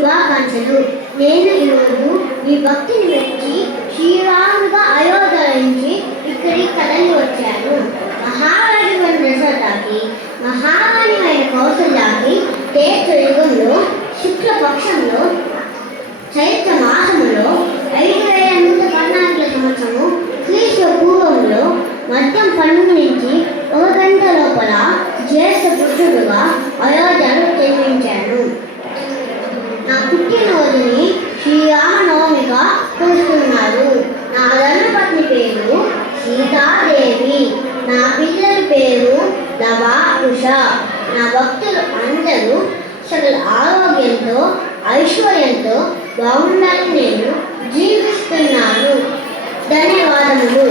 శుభాకాంక్షలు. నేను ఈరోజు మీ భక్తిని మెచ్చి శ్రీరాముగా అయోధ్య నుంచి ఇక్కడికి కదలి వచ్చాను. మహారాజువైన దశరథకి, మహారాణివైన కౌసల్యాకి యుగంలో శుక్లపక్షంలో చైత్ర మాసములో 5114 సంవత్సరము క్రీస్తు పూర్వంలో మధ్యం 12 నుంచి 1 గంట లోపల జ్యేష్ఠ పురుషుడుగా అయోధ్యను జన్మించాను. నా పుట్టినరోజుని శ్రీరామనవమిగా కొలుస్తున్నారు. నా ధర్మపత్ని పేరు సీతాదేవి. నా పిల్లల పేరు లవ, కుష. నా భక్తులు అందరూ సకల ఆరోగ్యంతో ఐశ్వర్యంతో బాగుండాలని నేను జీవిస్తున్నాను. ధన్యవాదములు.